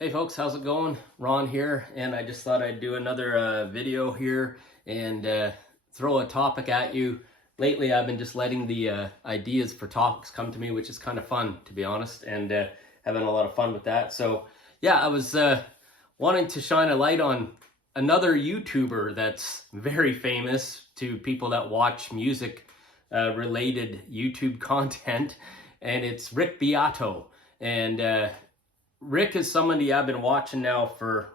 Hey folks, how's it going? Ron here, and I just thought I'd do another video here and throw a topic at you. Lately, I've been just letting the ideas for topics come to me, which is kind of fun, to be honest, and having a lot of fun with that. So, yeah, I was wanting to shine a light on another YouTuber that's very famous to people that watch music related YouTube content, and it's Rick Beato. And Rick is somebody I've been watching now for,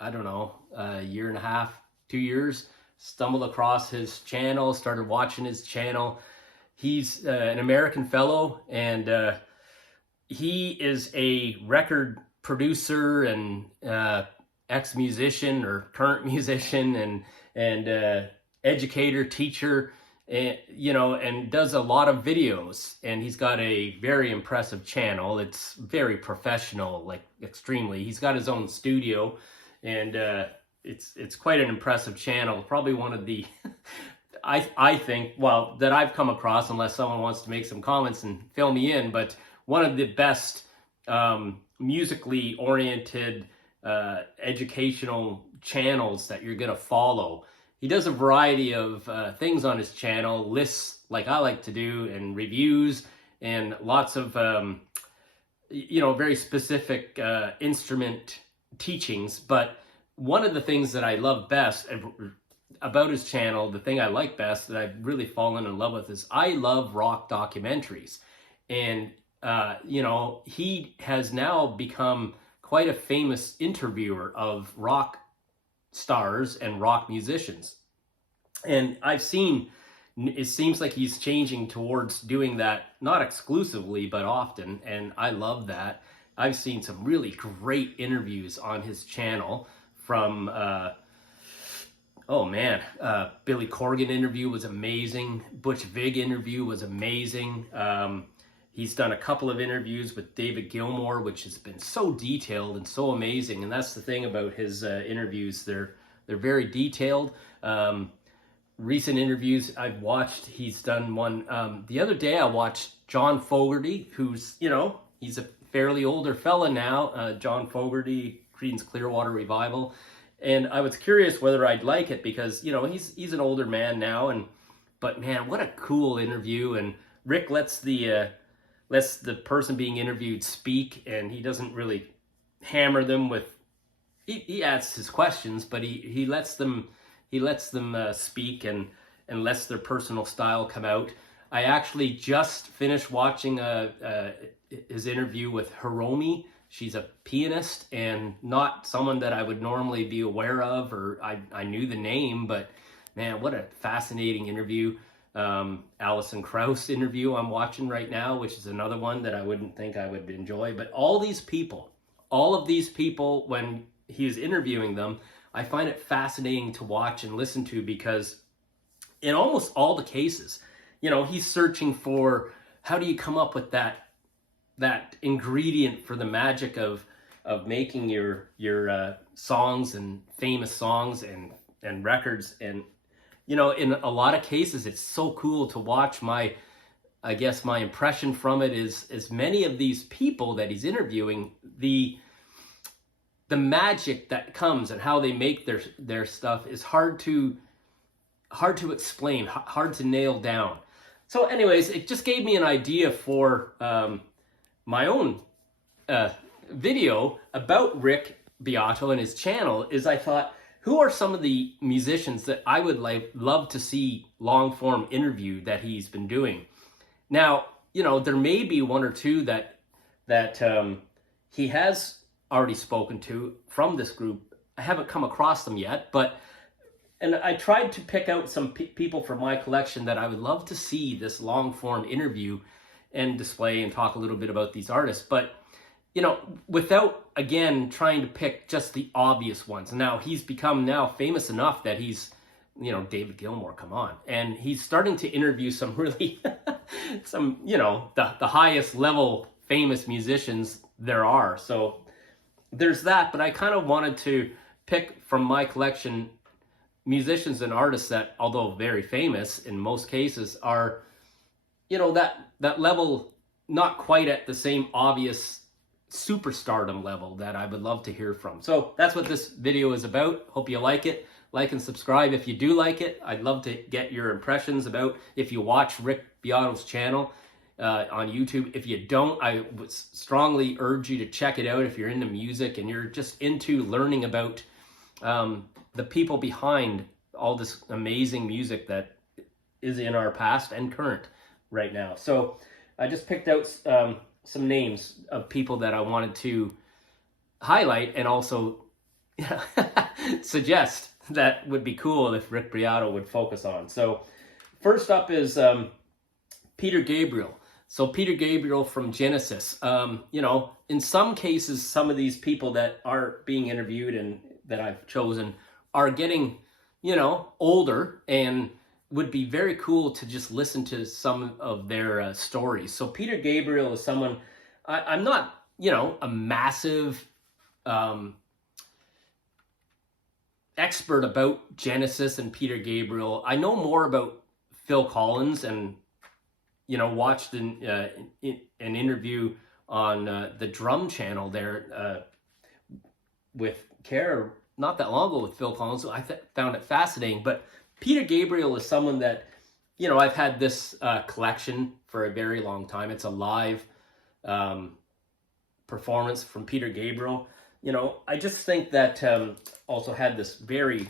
I don't know, a year and a half, 2 years. Stumbled across his channel, started watching his channel. He's an American fellow, and he is a record producer and ex-musician or current musician and educator, teacher, and and does a lot of videos, and he's got a very impressive channel. It's very professional, like extremely. He's got his own studio, and it's quite an impressive channel. Probably one of the I think, well, that I've come across, unless someone wants to make some comments and fill me in, but one of the best musically oriented educational channels that you're gonna follow. He does a variety of things on his channel, lists like I like to do, and reviews, and lots of very specific instrument teachings. But one of the things that I love best about his channel, the thing I like best that I've really fallen in love with, is I love rock documentaries. And he has now become quite a famous interviewer of rock stars and rock musicians. And I've seen, it seems like he's changing towards doing that, not exclusively, but often. And I love that. I've seen some really great interviews on his channel from, Billy Corgan interview was amazing. Butch Vig interview was amazing. He's done a couple of interviews with David Gilmour, which has been so detailed and so amazing. And that's the thing about his interviews. They're very detailed. Recent interviews I've watched, he's done one. The other day I watched John Fogerty, who's, he's a fairly older fella now. John Fogerty, Creedence Clearwater Revival. And I was curious whether I'd like it because, he's an older man now. But man, what a cool interview. And Rick lets the person being interviewed speak, and he doesn't really hammer them with, he asks his questions, but he lets them speak and lets their personal style come out. I actually just finished watching his interview with Hiromi. She's a pianist and not someone that I would normally be aware of, or I knew the name, but man, what a fascinating interview. Alison Krauss interview I'm watching right now, which is another one that I wouldn't think I would enjoy. But all of these people, when he's interviewing them, I find it fascinating to watch and listen to, because in almost all the cases, he's searching for, how do you come up with that ingredient for the magic of making your songs and famous songs and records. And in a lot of cases, it's so cool to watch. My impression from it is, as many of these people that he's interviewing, the magic that comes and how they make their stuff is hard to explain, hard to nail down. So anyways, it just gave me an idea for my own video about Rick Beato and his channel. Is I thought, who are some of the musicians that I would love to see long form interview that he's been doing? Now, there may be one or two that he has already spoken to from this group. I haven't come across them yet, and I tried to pick out some people from my collection that I would love to see this long form interview and display and talk a little bit about these artists. But without, again, trying to pick just the obvious ones. Now, he's become now famous enough that he's, David Gilmour, come on. And he's starting to interview some really, the highest level famous musicians there are. So there's that, but I kind of wanted to pick from my collection musicians and artists that, although very famous in most cases, are, that level, not quite at the same obvious superstardom level that I would love to hear from. So that's what this video is about. Hope you like it. Like and subscribe if you do like it. I'd love to get your impressions about if you watch Rick Beato's channel on YouTube. If you don't, I would strongly urge you to check it out if you're into music and you're just into learning about the people behind all this amazing music that is in our past and current right now. So I just picked out some names of people that I wanted to highlight and also suggest that would be cool if Rick Beato would focus on. So first up is Peter Gabriel. So Peter Gabriel from Genesis. You know, in some cases, some of these people that are being interviewed and that I've chosen are getting, you know, older, and would be very cool to just listen to some of their stories. So Peter Gabriel is someone, I'm not, you know, a massive expert about Genesis and Peter Gabriel. I know more about Phil Collins, and, you know, watched an interview on the Drum channel there with Kara not that long ago with Phil Collins. So I found it fascinating. But Peter Gabriel is someone that, you know, I've had this collection for a very long time. It's a live performance from Peter Gabriel. You know, I just think that also had this very,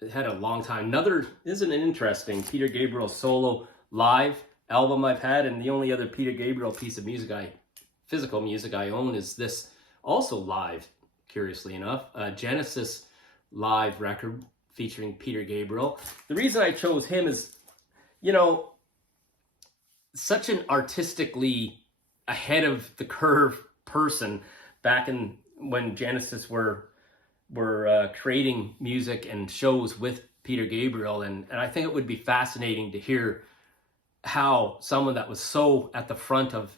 it had a long time. Another, isn't it interesting, Peter Gabriel solo live album I've had, and the only other Peter Gabriel piece of music physical music I own is this, also live, curiously enough, Genesis live record featuring Peter Gabriel. The reason I chose him is, you know, such an artistically ahead of the curve person back in when Genesis were creating music and shows with Peter Gabriel, and I think it would be fascinating to hear how someone that was so at the front of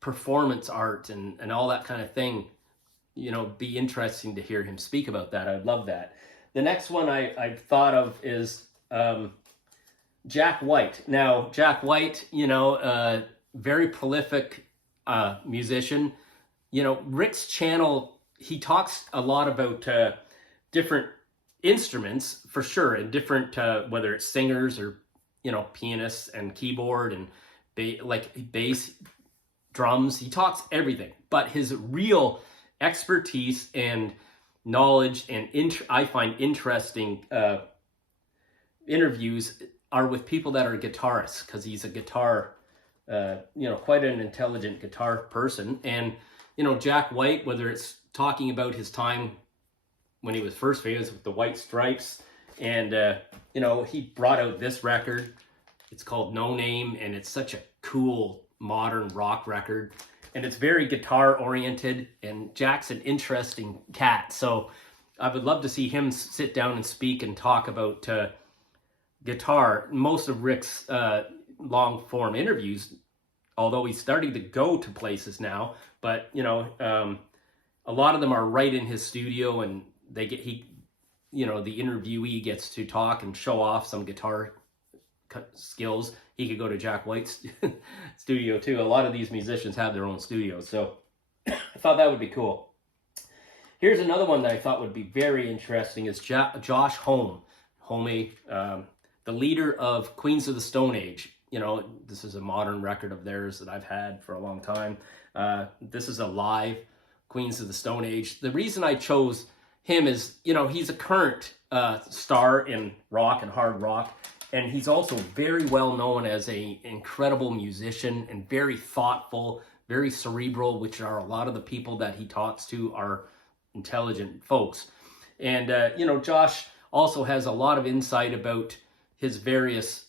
performance art and all that kind of thing, you know, be interesting to hear him speak about that. I'd love that. The next one I've thought of is Jack White. Now, Jack White, you know, very prolific musician. You know, Rick's channel, he talks a lot about different instruments, for sure, and different, whether it's singers or, you know, pianists and keyboard and like bass, drums. He talks everything. But his real expertise and knowledge and I find interesting interviews are with people that are guitarists, because he's a guitar, you know, quite an intelligent guitar person. And, you know, Jack White, whether it's talking about his time when he was first famous with the White Stripes, and, you know, he brought out this record. It's called No Name, and it's such a cool modern rock record. And it's very guitar oriented, and Jack's an interesting cat. So I would love to see him sit down and speak and talk about guitar. Most of Rick's long form interviews, although he's starting to go to places now, but, you know, a lot of them are right in his studio, and you know, the interviewee gets to talk and show off some guitar skills. He could go to Jack White's studio too. A lot of these musicians have their own studios, so I thought that would be cool. Here's another one that I thought would be very interesting is Josh Homme, the leader of Queens of the Stone Age. You know, this is a modern record of theirs that I've had for a long time. This is a live Queens of the Stone Age. The reason I chose him is, you know, he's a current star in rock and hard rock, and he's also very well known as an incredible musician and very thoughtful, very cerebral, which are a lot of the people that he talks to are intelligent folks. And, you know, Josh also has a lot of insight about his various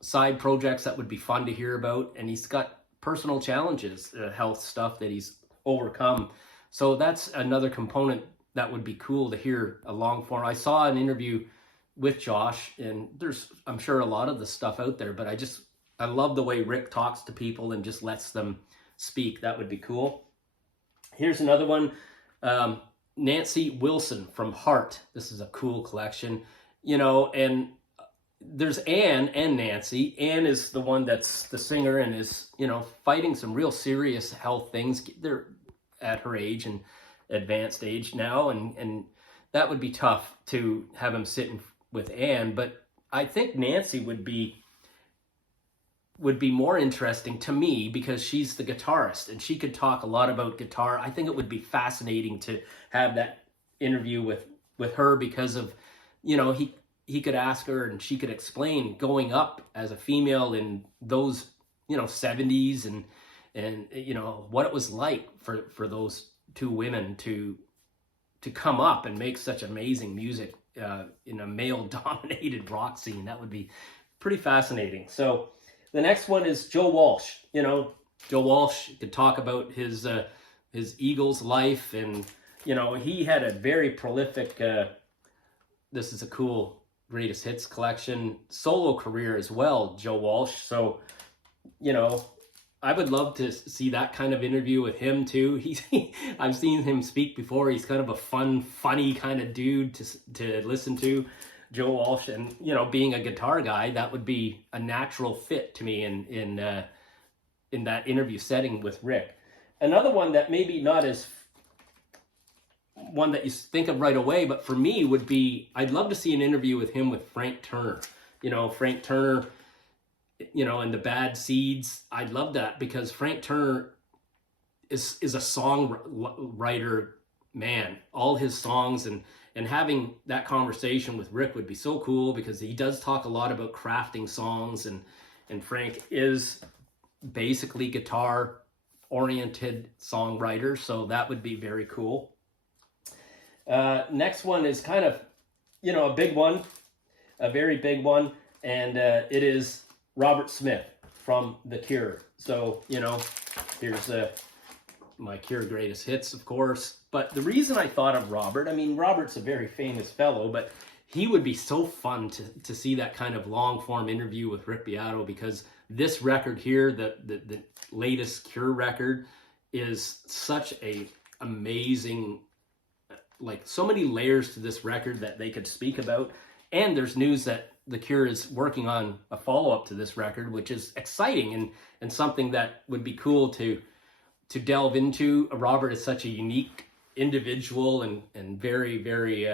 side projects that would be fun to hear about. And he's got personal challenges, health stuff that he's overcome. So that's another component that would be cool to hear a long form. I saw an interview with Josh, and there's, I'm sure, a lot of the stuff out there, but I love the way Rick talks to people and just lets them speak. That would be cool. Here's another one. Nancy Wilson from Heart. This is a cool collection, you know, and there's Anne and Nancy. Anne is the one that's the singer and is, you know, fighting some real serious health things. They're at her age and advanced age now, and that would be tough to have him sitting with Anne. But I think Nancy would be more interesting to me because she's the guitarist and she could talk a lot about guitar. I think it would be fascinating to have that interview with her because of, you know, he could ask her and she could explain going up as a female in those, you know, 70s and you know what it was like for those two women to come up and make such amazing music in a male dominated rock scene. That would be pretty fascinating. So the next one is Joe Walsh. You know, Joe Walsh could talk about his Eagles life, and you know, he had a very prolific this is a cool greatest hits collection solo career as well, Joe Walsh. So, you know, I would love to see that kind of interview with him too. I've seen him speak before. He's kind of a funny kind of dude to listen to, Joe Walsh. And, you know, being a guitar guy, that would be a natural fit to me in that interview setting with Rick. Another one that maybe not as one that you think of right away, but for me would be, I'd love to see an interview with him with Frank Turner. You know, Frank Turner, you know, and the Bad Seeds. I'd love that because Frank Turner is a songwriter, man. All his songs and having that conversation with Rick would be so cool because he does talk a lot about crafting songs, and Frank is basically guitar oriented songwriter, so that would be very cool. Next one is kind of, you know, a big one, a very big one, and it is Robert Smith from The Cure. So, you know, here's my Cure greatest hits, of course. But the reason I thought of Robert, I mean, Robert's a very famous fellow, but he would be so fun to see that kind of long form interview with Rick Beato, because this record here, the latest Cure record, is such a amazing, like, so many layers to this record that they could speak about. And there's news that The Cure is working on a follow-up to this record, which is exciting and something that would be cool to delve into. Robert is such a unique individual and very, very,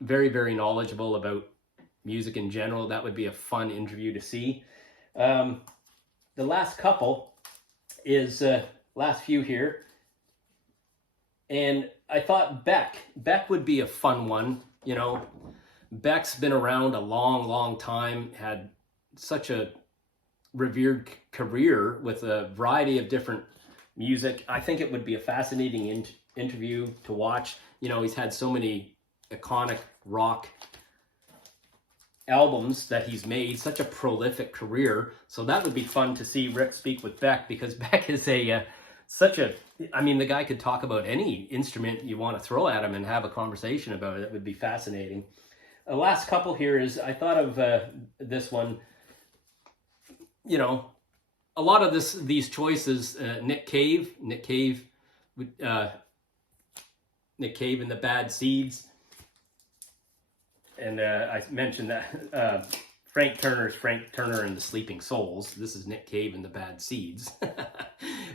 very, very knowledgeable about music in general. That would be a fun interview to see. The last couple is last few here. And I thought Beck would be a fun one. You know, Beck's been around a long, long time, had such a revered career with a variety of different music. I think it would be a fascinating interview to watch. You know, he's had so many iconic rock albums that he's made, such a prolific career. So that would be fun to see Rick speak with Beck, because Beck is I mean, the guy could talk about any instrument you want to throw at him and have a conversation about it. It would be fascinating. The last couple here is, I thought of this one. You know, a lot of these choices, Nick Cave and the Bad Seeds. And I mentioned that Frank Turner and the Sleeping Souls. This is Nick Cave and the Bad Seeds.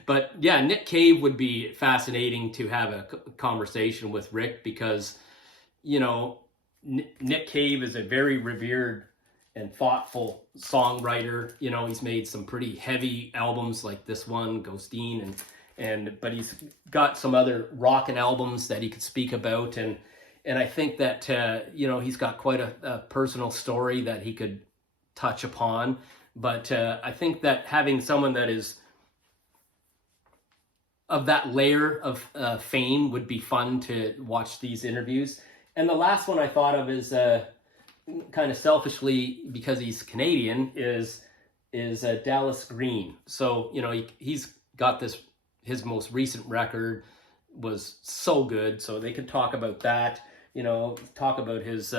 But yeah, Nick Cave would be fascinating to have a conversation with Rick, because, you know, Nick Cave is a very revered and thoughtful songwriter. You know, he's made some pretty heavy albums like this one, Ghosteen, but he's got some other rockin' albums that he could speak about, and I think that you know, he's got quite a personal story that he could touch upon. But I think that having someone that is of that layer of fame would be fun to watch these interviews. And the last one I thought of is kind of selfishly, because he's Canadian, is Dallas Green. So, you know, he's got his most recent record was so good, so they could talk about that. You know, talk about his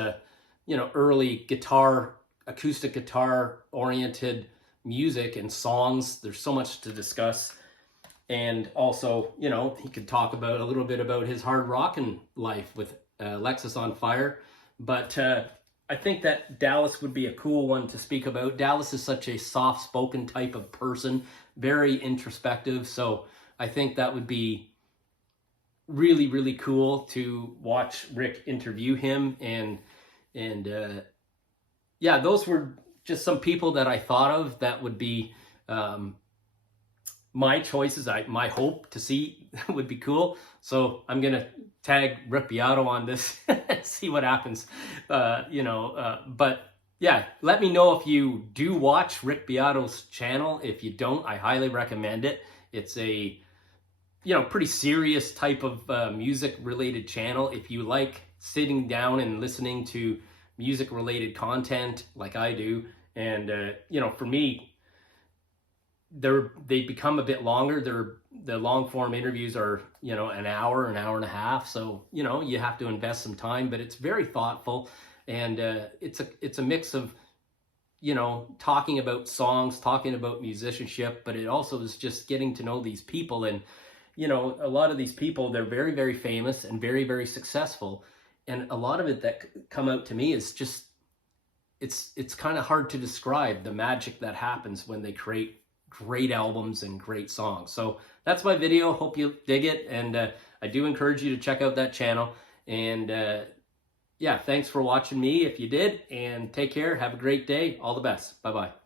you know, early acoustic guitar oriented music and songs. There's so much to discuss. And also, you know, he could talk about a little bit about his hard rockin' life with Lexus on Fire. But I think that Dallas would be a cool one to speak about. Dallas is such a soft-spoken type of person, very introspective. So I think that would be really, really cool to watch Rick interview him. And yeah, those were just some people that I thought of that would be my choices. My hope to see would be cool. So I'm gonna tag Rick Beato on this, see what happens. But yeah, let me know if you do watch Rick Beato's channel. If you don't, I highly recommend it. It's a pretty serious type of music related channel. If you like sitting down and listening to music related content like I do, and for me, they become a bit longer. The long form interviews are an hour and a half, so you have to invest some time, but it's very thoughtful, and it's a mix of talking about songs, talking about musicianship, but it also is just getting to know these people. And a lot of these people, they're very, very famous and very, very successful, and a lot of it that come out to me is just it's kind of hard to describe the magic that happens when they create great albums and great songs. So that's my video. Hope you dig it, and I do encourage you to check out that channel. And yeah, thanks for watching me if you did, and take care. Have a great day. All the best. Bye-bye.